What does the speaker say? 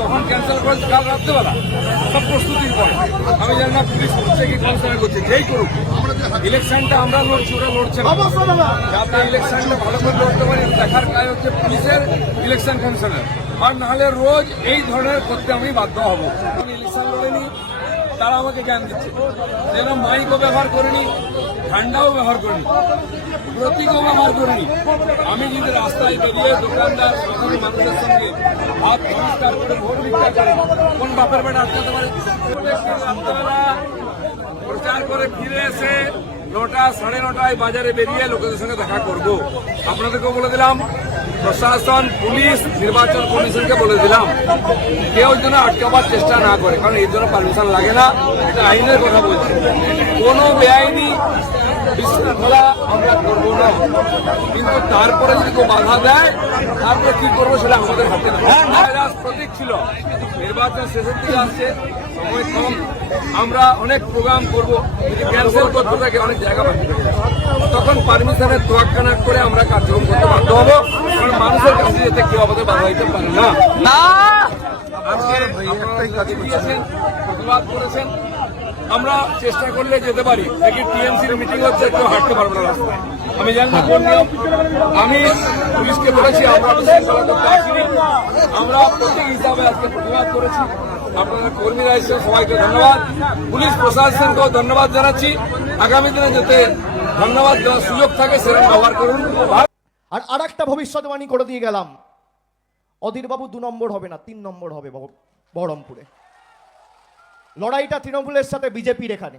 তখন ক্যান্সেল করেছে কাল রাত্রেবেলা সব প্রস্তুতির পরে আমি জানি না পুলিশ করছে কি কনসার করছে যেই করুক। ইলেকশনটা আমরা লড়ছি ওরা লড়ছে যাতে ইলেকশনটা ভালো করে লড়তে পারি দেখার কাজ হচ্ছে পুলিশের ইলেকশন কমিশনের। আর নাহলে রোজ এই ধরনের করতে আমি বাধ্য হব। ইলেকশন লড়েনি তারা আমাকে জ্ঞান দিচ্ছে। যেন মাইকও ব্যবহার করিনি, ঠান্ডাও ব্যবহার করিনি, প্রতীকও ব্যবহার করিনি। আমি যদি রাস্তায় বেরিয়ে দোকানদার, সাধারণ মানুষের সঙ্গে হাত পরিষ্কার করে, ভোট ভিক্ষা করি, কোন বাপের বেটা আটকাতে পারে? প্রচার করে ফিরে এসে নটা, সাড়ে নটায় বাজারে বেরিয়ে লোকেদের সঙ্গে দেখা করব। আপনাদেরকেও বলে দিলাম প্রশাসন, পুলিশ, নির্বাচন কমিশনকে বলে দিলাম, কেউ যেন আটকাবার চেষ্টা না করে, কারণ এর জন্য পারমিশন লাগে না আইনের কথা বলছি। কোনো বেআইনি বিশৃঙ্খলা আমরা করব না কিন্তু তারপরে যদি কেউ বাধা দেয় তারপরে কি করব সেটা আমাদের হাতে ভাইরাস প্রতীক ছিল। নির্বাচন শেষের দিকে আসছে সময় কম। আমরা অনেক প্রোগ্রাম করব। যদি ক্যান্সেল করতে থাকে অনেক জায়গা বাকি তখন পারমিশনের তোয়াক্কা না করে আমরা কার্যক্রম করতে বাধ্য হব। কারণ মানুষের কাছে যেতে কেউ আমাদের বাধা দিতে পারে না। আজকে প্রতিবাদ করেছেন। আমরা চেষ্টা করলে যেতে পারি। দেখি টিএমসির মিটিং হচ্ছে, কেউ হাঁটতে পারব না আমি জানি না কোন নিয়ম। আমি পুলিশকে বলেছি, আমরা প্রতীক হিসাবে আজকে প্রতিবাদ করেছি। আপনাদের কর্মীরা এসে সবাইকে ধন্যবাদ। পুলিশ প্রশাসনকেও ধন্যবাদ জানাচ্ছি। আগামী দিনে যাতে ধন্যবাদ দেওয়ার সুযোগ থাকে, সেরকম ব্যবহার করুন। আর আর একটা ভবিষ্যৎবাণী করে দিয়ে গেলাম। অধীরবাবু দু নম্বর হবে না, তিন নম্বর হবে বহ- বহরমপুরে। লড়াইটা তৃণমূলের সাথে বিজেপির এখানে।